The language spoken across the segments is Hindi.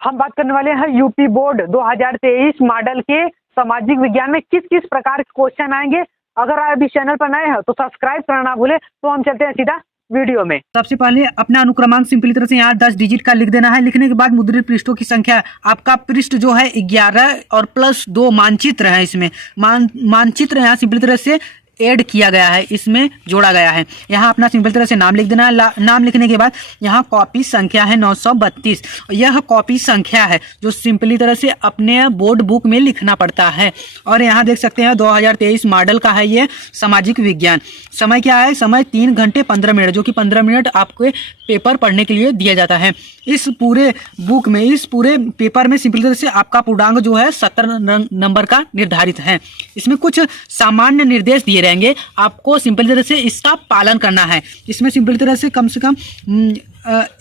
हम बात करने वाले हैं यूपी बोर्ड 2023 मॉडल के सामाजिक विज्ञान में किस किस प्रकार के क्वेश्चन आएंगे। अगर आप इस चैनल पर नए हैं तो सब्सक्राइब करना ना भूलें। तो हम चलते हैं सीधा वीडियो में। सबसे पहले अपना अनुक्रमांक सिंपली तरह से यहाँ 10 डिजिट का लिख देना है। लिखने के बाद मुद्रित पृष्ठों की संख्या, आपका पृष्ठ जो है 11 और +2 मानचित्र है। इसमें मानचित्र यहाँ सिंपली तरह से ऐड किया गया है, इसमें जोड़ा गया है। यहाँ अपना सिंपल तरह से नाम लिख देना है। नाम लिखने के बाद यहाँ कॉपी संख्या है 932। यह कॉपी संख्या है जो सिंपली तरह से अपने बोर्ड बुक में लिखना पड़ता है। और यहाँ देख सकते हैं 2023 मॉडल का है ये सामाजिक विज्ञान। समय क्या है? समय 3 घंटे 15 मिनट, जो कि 15 मिनट आपको पेपर पढ़ने के लिए दिया जाता है। इस पूरे बुक में, इस पूरे पेपर में सिंपली तरह से आपका पूर्णांक जो है 17 नंबर का निर्धारित है। इसमें कुछ सामान्य निर्देश दिए रहेंगे, आपको सिंपल तरह से इसका पालन करना है। इसमें सिंपल तरह से कम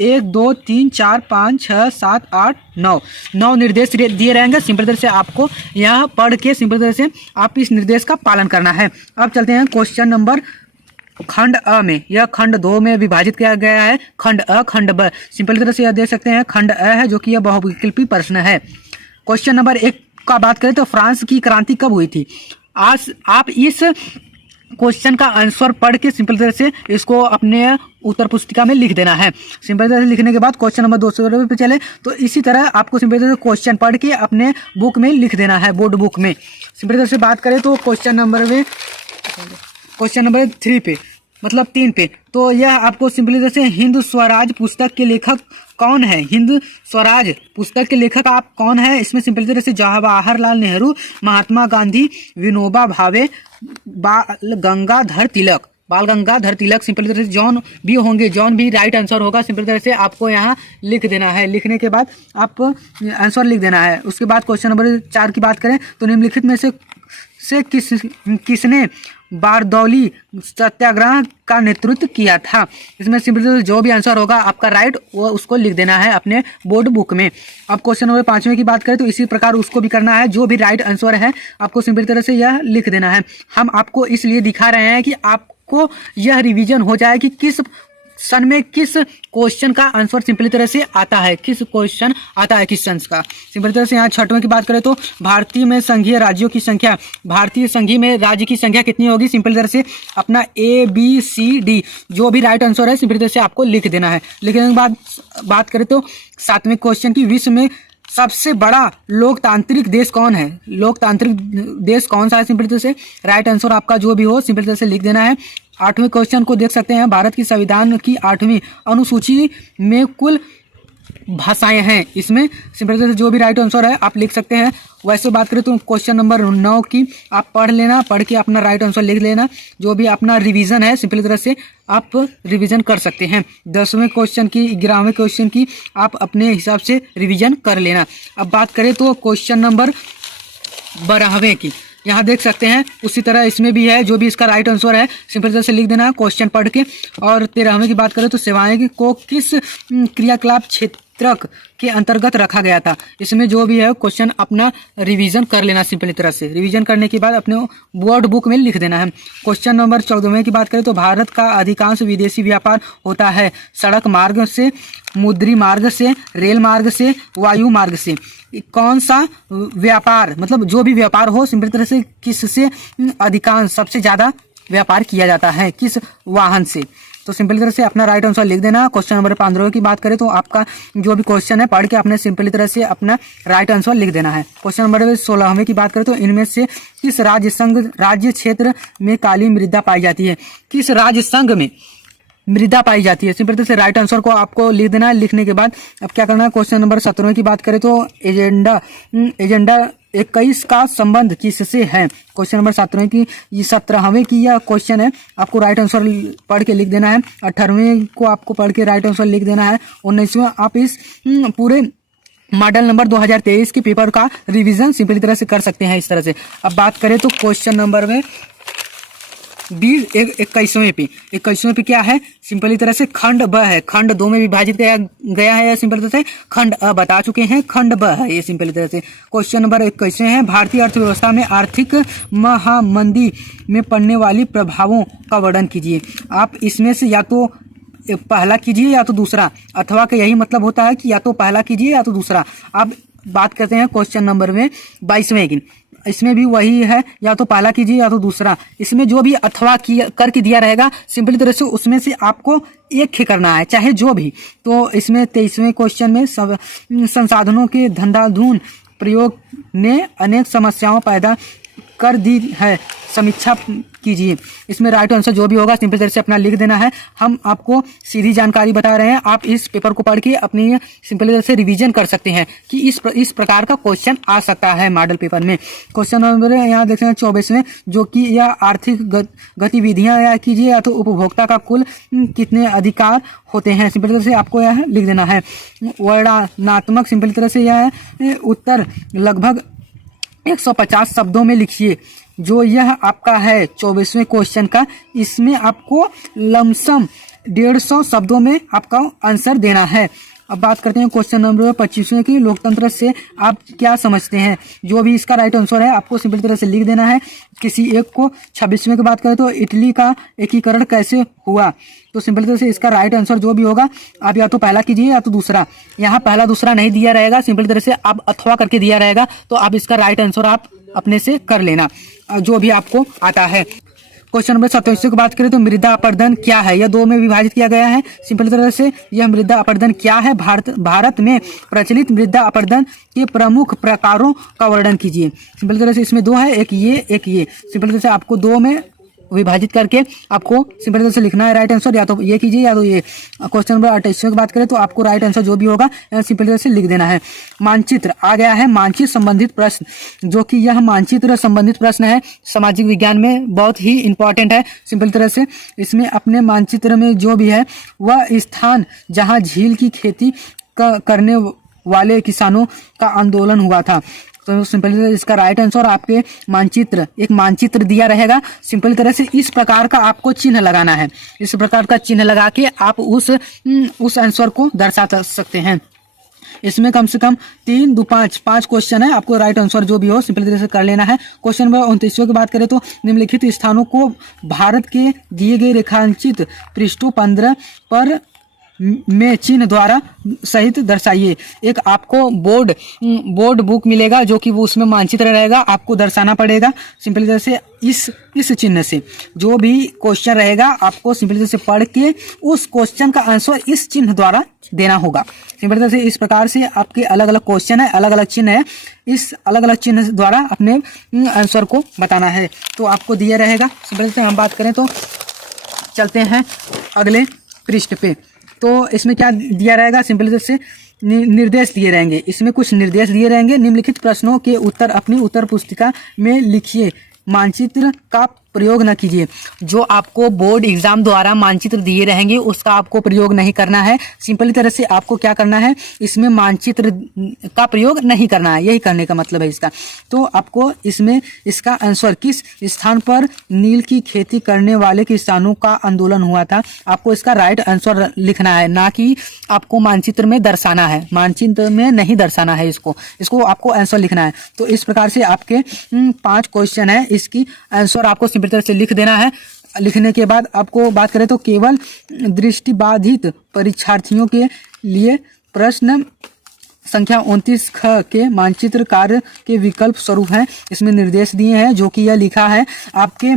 1 2 3 4 5 6 7 8 9 निर्देश दिए रहेंगे। सिंपल तरह से आपको यह पढ़ के सिंपल तरह से आप इस निर्देश का पालन करना है। अब चलते हैं क्वेश्चन नंबर खंड अ में। यह खंड 2 में विभाजित किया गया है, खंड अ खंड ब। सिंपल तरह से यह देख सकते हैं खंड अ है जो कि यह बहुविकल्पी प्रश्न है। क्वेश्चन नंबर 1 का बात करें तो फ्रांस की क्रांति कब हुई थी? आज आप इस क्वेश्चन का आंसर पढ़ के सिंपल तरह से इसको अपने उत्तर पुस्तिका में लिख देना है। सिंपल तरह से लिखने के बाद क्वेश्चन नंबर 200 पे चले तो इसी तरह आपको सिंपल तरह से क्वेश्चन पढ़ के अपने बुक में लिख देना है, बोर्ड बुक में। सिंपल तरह से बात करें तो क्वेश्चन नंबर 3 पे, मतलब 3 पे, तो यह आपको सिंपली तरह से हिंद स्वराज पुस्तक के लेखक कौन है? हिंद स्वराज पुस्तक के लेखक आप कौन है? इसमें सिंपली तरह से जवाहरलाल नेहरू, महात्मा गांधी, विनोबा भावे, बाल गंगाधर तिलक। सिंपल तरह से जॉन भी होंगे, जॉन भी राइट आंसर होगा। सिंपल तरह से आपको यहाँ लिख देना है। लिखने के बाद आप आंसर लिख देना है। उसके बाद क्वेश्चन नंबर 4 की बात करें तो निम्नलिखित में से किसने बारदौली सत्याग्रह का नेतृत्व किया था? इसमें सिंपल जो भी आंसर होगा आपका राइट वो उसको लिख देना है अपने बोर्ड बुक में। अब क्वेश्चन नंबर 5 की बात करें तो इसी प्रकार उसको भी करना है। जो भी राइट आंसर है आपको सिंपल तरह से यह लिख देना है। हम आपको इसलिए दिखा रहे हैं कि आपको यह रिवीजन हो जाए कि किस सन में किस क्वेश्चन का आंसर सिंपली तरह से आता है, किस क्वेश्चन आता है किस सन का। सिंपली तरह से यहाँ 6वें की बात करें तो भारतीय में संघीय राज्यों की संख्या, भारतीय संघीय में राज्य की संख्या कितनी होगी? सिंपली तरह से अपना ABCD जो भी राइट आंसर है सिंपली तरह से आपको लिख देना है। लिखने के बाद बात करें तो 7वें क्वेश्चन की, विश्व में सबसे बड़ा लोकतांत्रिक देश कौन है? लोकतांत्रिक देश कौन सा है? सिंपल तरह से राइट आंसर आपका जो भी हो सिंपल तरह से लिख देना है। 8वें क्वेश्चन को देख सकते हैं, भारत की संविधान की 8वीं अनुसूची में कुल भाषाएं हैं। इसमें सिंपल तरह से जो भी राइट आंसर है आप लिख सकते हैं। वैसे बात करें तो क्वेश्चन नंबर 9 की आप पढ़ लेना, पढ़ के अपना राइट आंसर लिख लेना। जो भी अपना रिवीजन है सिंपल तरह से आप रिवीजन कर सकते हैं। 10वें क्वेश्चन की, 11वें क्वेश्चन की आप अपने हिसाब से रिवीजन कर लेना। अब बात करें तो क्वेश्चन नंबर 12वें की, यहाँ देख सकते हैं उसी तरह इसमें भी है। जो भी इसका राइट आंसर है सिंपल तरह से लिख देना है क्वेश्चन पढ़ के। और 13वें की बात करें तो सेवाएं को किस क्रियाकलाप क्षेत्रक के अंतर्गत रखा गया था? इसमें जो भी है क्वेश्चन अपना रिवीजन कर लेना। सिंपली तरह से रिवीजन करने के बाद अपने बोर्ड बुक में लिख देना है। क्वेश्चन नंबर 14वें की बात करें तो भारत का अधिकांश विदेशी व्यापार होता है सड़क मार्ग से, समुद्री मार्ग से, रेल मार्ग से, वायु मार्ग से। कौन सा व्यापार, मतलब जो भी व्यापार हो सिंपल तरह से किससे अधिकांश सबसे ज्यादा व्यापार किया जाता है, किस वाहन से? तो सिंपली तरह से अपना राइट आंसर लिख देना। क्वेश्चन नंबर 15 की बात करें तो आपका जो भी क्वेश्चन है पढ़ के आपने सिंपली तरह से अपना राइट आंसर लिख देना है। क्वेश्चन नंबर 16वें की बात करें तो इनमें से किस राज्य क्षेत्र में काली मृदा पाई जाती है? किस राज्य संघ में मृदा पाई जाती है? सिंपल तरह से राइट आंसर को आपको लिख देना है। लिखने के बाद अब क्या करना है, क्वेश्चन नंबर 17 की बात करें तो एजेंडा 21 का संबंध किससे है? क्वेश्चन नंबर 17वें की यह क्वेश्चन है, आपको राइट आंसर पढ़ के लिख देना है। 18वें को आपको पढ़ के राइट आंसर लिख देना है। 19वें आप इस पूरे मॉडल नंबर 2023 के पेपर का रिवीजन सिंपली तरह से कर सकते हैं इस तरह से। अब बात करें तो क्वेश्चन नंबर में 21वें पे क्या है? सिंपली तरह से खंड ब है। खंड 2 में विभाजित गया है। सिंपल तरह से खंड अ बता चुके हैं, खंड ब है ये सिंपली तरह से। क्वेश्चन नंबर 21वें है, भारतीय अर्थव्यवस्था में आर्थिक महामंदी में पड़ने वाली प्रभावों का वर्णन कीजिए। आप इसमें से या तो पहला कीजिए या तो दूसरा, अथवा का यही मतलब होता है कि या तो पहला कीजिए या तो दूसरा। अब बात करते हैं क्वेश्चन नंबर में 22वें की। इसमें भी वही है, या तो पहला कीजिए या तो दूसरा। इसमें जो भी अथवा करके दिया रहेगा सिंपली तरह से उसमें से आपको एक ही करना है, चाहे जो भी। तो इसमें 23वें क्वेश्चन में संसाधनों के धंधाधून प्रयोग ने अनेक समस्याओं पैदा कर दी है, समीक्षा कीजिए। इसमें राइट आंसर जो भी होगा सिंपल तरह से अपना लिख देना है। हम आपको सीधी जानकारी बता रहे हैं, आप इस पेपर को पढ़ के अपनी सिंपल तरह से रिवीजन कर सकते हैं कि इस प्रकार का क्वेश्चन आ सकता है मॉडल पेपर में। क्वेश्चन नंबर यहाँ देख रहे हैं 24वें, जो कि यह आर्थिक गतिविधियां या कीजिए या तो उपभोक्ता का कुल कितने अधिकार होते हैं, सिंपल तरह से आपको यह लिख देना है। वर्णनात्मक सिंपल तरह से यह उत्तर लगभग 150 शब्दों में लिखिए। जो यह आपका है 24वें क्वेश्चन का, इसमें आपको लमसम 150 शब्दों में आपका आंसर देना है। अब बात करते हैं क्वेश्चन नंबर 25वें की। लोकतंत्र से आप क्या समझते हैं? जो भी इसका राइट आंसर है आपको सिंपल तरह से लिख देना है किसी एक को। 26वें की बात करें तो इटली का एकीकरण कैसे हुआ, तो सिंपल तरह से इसका राइट आंसर जो भी होगा आप या तो पहला कीजिए या तो दूसरा। यहाँ पहला दूसरा नहीं दिया रहेगा, सिंपल तरह से आप अथवा करके दिया रहेगा, तो आप इसका राइट आंसर आप अपने से कर लेना जो भी आपको आता है। क्वेश्चन नंबर 27 की बात करें तो मृदा अपरदन क्या है? यह दो में विभाजित किया गया है। सिंपल तरह से यह मृदा अपरदन क्या है? भारत में प्रचलित मृदा अपरदन के प्रमुख प्रकारों का वर्णन कीजिए। सिंपल तरह से इसमें दो है, एक ये। सिंपल तरह से आपको दो में विभाजित करके आपको सिंपल तरह से लिखना है राइट आंसर, या तो ये कीजिए या तो ये। क्वेश्चन नंबर 28 की बात करें तो आपको राइट आंसर जो भी होगा सिंपल तरह से लिख देना है। मानचित्र आ गया है, मानचित्र संबंधित प्रश्न, जो कि यह मानचित्र संबंधित प्रश्न है, सामाजिक विज्ञान में बहुत ही इंपॉर्टेंट है। सिंपल तरह से इसमें अपने मानचित्र में जो भी है वह स्थान जहाँ झील की खेती करने वाले किसानों का आंदोलन हुआ था, तो सिंपल तरह से इसका राइट आंसर आपके एक मानचित्र दिया रहेगा। सिंपल तरह से इस प्रकार का आपको चिन्ह लगाना है, इस प्रकार का चिन्ह लगा के आप उस आंसर को दर्शा सकते हैं। इसमें कम से कम 3, 2, 5 क्वेश्चन है, आपको राइट आंसर जो भी हो सिंपल तरह से कर लेना है। क्वेश्चन नंबर 29 की बात करें तो निम्नलिखित स्थानों को भारत के दिए गए रेखांकित पृष्ठों 15 पर में चिन्ह द्वारा सहित दर्शाइए। एक आपको बोर्ड बुक मिलेगा जो कि वो उसमें मानचित्र रहेगा, आपको दर्शाना पड़ेगा सिंपल तरह से इस चिन्ह से। जो भी क्वेश्चन रहेगा आपको सिंपल तरह से पढ़ के उस क्वेश्चन का आंसर इस चिन्ह द्वारा देना होगा। सिंपल तरह से इस प्रकार से आपके अलग अलग क्वेश्चन है, अलग अलग चिन्ह है, इस अलग अलग चिन्ह द्वारा अपने आंसर को बताना है, तो आपको दिया रहेगा। सिंपल तरह से हम बात करें तो चलते हैं अगले पृष्ठ पे। तो इसमें क्या दिया रहेगा, सिंपल तरह से निर्देश दिए रहेंगे। इसमें कुछ निर्देश दिए रहेंगे। निम्नलिखित प्रश्नों के उत्तर अपनी उत्तर पुस्तिका में लिखिए, मानचित्र का प्रयोग न कीजिए। जो आपको बोर्ड एग्जाम द्वारा मानचित्र दिए रहेंगे उसका आपको प्रयोग नहीं करना है। सिंपली तरह से आपको क्या करना है, इसमें मानचित्र का प्रयोग नहीं करना है, यही करने का मतलब है इसका। तो आपको इसमें इसका आंसर किस स्थान पर नील की खेती करने वाले किसानों का आंदोलन हुआ था, आपको इसका राइट आंसर लिखना है, ना कि आपको मानचित्र में दर्शाना है। मानचित्र में नहीं दर्शाना है, इसको आपको आंसर लिखना है। तो इस प्रकार से आपके 5 क्वेश्चन है, इसकी आंसर आपको सिंपल तरह से लिख देना है। लिखने के बाद आपको बात करें तो केवल दृष्टिबाधित परीक्षार्थियों के लिए प्रश्न संख्या 29 ख के मानचित्र कार्य के विकल्प स्वरूप है। इसमें निर्देश दिए हैं जो कि यह लिखा है आपके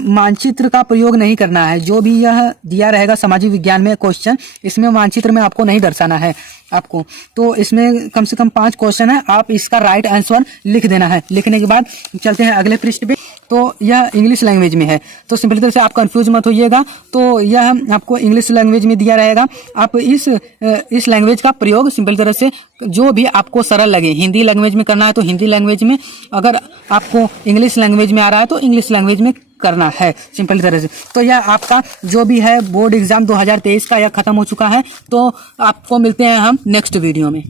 मानचित्र का प्रयोग नहीं करना है। जो भी यह दिया रहेगा सामाजिक विज्ञान में क्वेश्चन, इसमें मानचित्र में आपको नहीं दर्शाना है आपको। तो इसमें कम से कम 5 क्वेश्चन है, आप इसका राइट आंसर लिख देना है। लिखने के बाद चलते हैं अगले पृष्ठ पे। तो यह इंग्लिश लैंग्वेज में है, तो सिंपल तरह से आप कंफ्यूज मत होइएगा। तो यह आपको इंग्लिश लैंग्वेज में दिया रहेगा। आप इस लैंग्वेज का प्रयोग सिंपल तरह से जो भी आपको सरल लगे, हिंदी लैंग्वेज में करना है तो हिंदी लैंग्वेज में, अगर आपको इंग्लिश लैंग्वेज में आ रहा है तो इंग्लिश लैंग्वेज में करना है सिंपल तरह से। तो यह आपका जो भी है बोर्ड एग्जाम 2023 का यह खत्म हो चुका है। तो आपको मिलते हैं हम नेक्स्ट वीडियो में।